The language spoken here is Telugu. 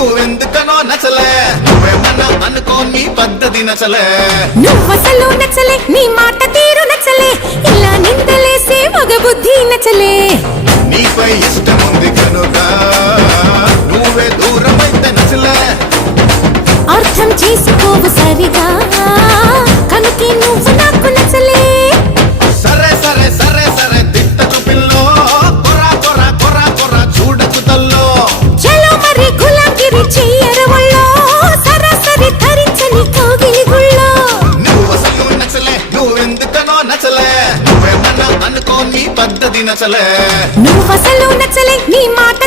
నువ్వెందుకనో నచ్చలే నువ్వేమన్నా అనుకో నీ పద్ధతి నచ్చలే నువ్వసలు నచ్చలే నీ మాట తీరు నచ్చలే ఇలా నిందలేసే మగ బుద్ధి నచ్చలే నీపై ఇష్టం ఉంది కనుక నువ్వే దూరమైతే నచ్చలే అర్థం చేసుకోవు సరిగా కనుకే నువ్వు నాకు నచ్చలే సరే సరే సరే సరే తిట్ట చూపిల్లో కొరా కొరా కొరా కొరా చూడకు తల్లో చలో మరి గులాంగిరి చెయ్యరవళ్ళో సరాసరి ధరించని కోగిలి గుళ్ళో నువ్వసలు నచ్చలే నువ్వెందుకనో నచ్చలే నువ్వేమన్నా అనుకో నీ పద్ధతి నచ్చలే నువ్వసలు నచ్చలే నీ మాట